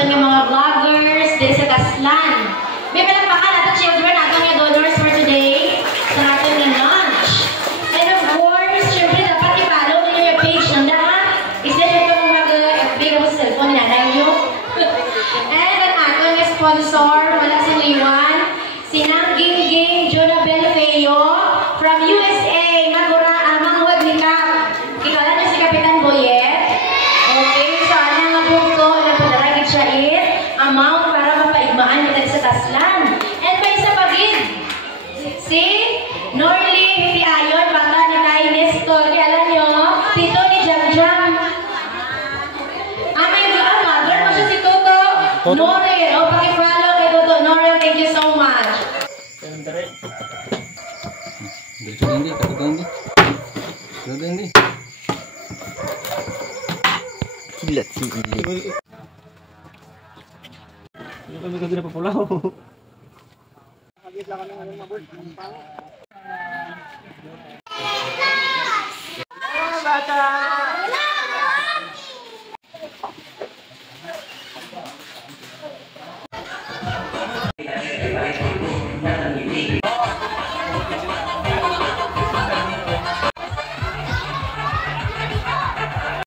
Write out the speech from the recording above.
aton yung mga vloggers din sa Kaslan. May palakpakan aton children, aton yung donors for today sa aton yung lunch. And of course, syempre dapat i-follow ninyo yung page ng daan. Isa nyo itong mag-FB na sa cellphone ni nanay nyo. And ang aton yung sponsor, wala si Liwan, si Nang Gingging Jonabel Feo from USA, Manghud Likap. Kikala niyo si Kapitan Boyet. Okay, so ano nga punto na padaragid siya amount para mapaigmaan kita sa Kaslan. And may isa pa gid. Si Norly Hindi Ayon, bata ni Tay Nestor. Kaya alam niyo, tito ni Jam. May mother mo siya si Toto. Norel. O, pakifollow kay Toto. Norel, thank you so much. Hindi. Kilat si Ili. Ano kami kasi napapulaw? Nakagit lang kami ngayon mabord. Bata!